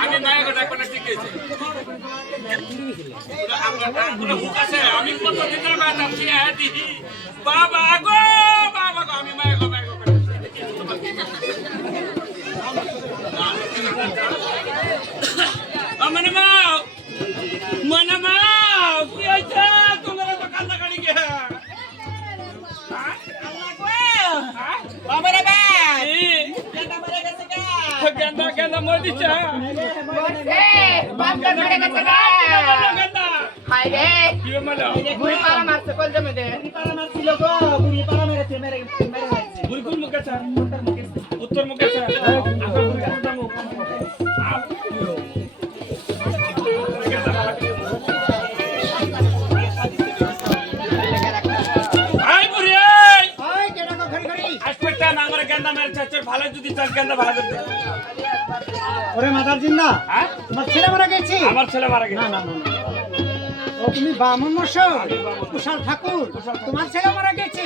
আমি মায়ের ডাকবো না, ঠিক আছে? আমি কত দিনের মা যাচ্ছি, বাবা গো, বাবা গো, আমি মায়ের গো, মায়ের গো। মানে মাও, মানে মাও, কি হয়েছে তোমার তো কান্না কাটি গে? গেন্দা গেন্দা মরে দিচ্ছে। উত্তর মুখে ভালো যদি চাল গেন্দা ভালো করতে। ওরে মাদার জিন্না, তোমার ছেলে মারা গেছে? আমার ছেলে মারা গেছে। না না না, ও তুমি বামন মশাই, কুশাল ঠাকুর, তোমার ছেলে মারা গেছে?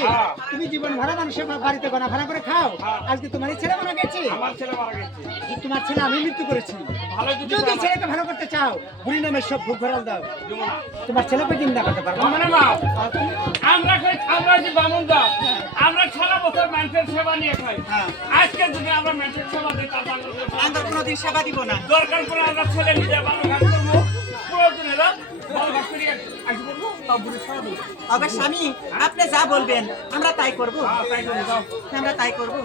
তুমি জীবন ভরা মানুষের বাড়িতে গনা ভাড়া করে খাও, আজকে তোমার ছেলে মারা গেছে? আমার ছেলে মারা গেছে। তোমার ছেলে আমি মৃত্যু করেছি। ভালো যদি ছেলেকে ভালো করতে চাও, বুড়ি নামের সব ভোগ ভরাল দাও, তোমার ছেলেকে চিন্তা করতে পারবো। আমরা যে বামন দা, আমরা সারা বছর মানুষের সেবা নিয়ে খাই। আজকে যদি আমরা মানুষের সেবা দিই, আমরা কোনোদিন সেবা দিব না। দরকার করে আমরা ছেলে নিজে ভালো কাজ করবো, প্রয়োজন এলো ভালো কাজ করি আজ করবো, তবে স্বামী আপনি যা বলবেন আমরা তাই করবো। তাই করে দাও। আমরা তাই করবো।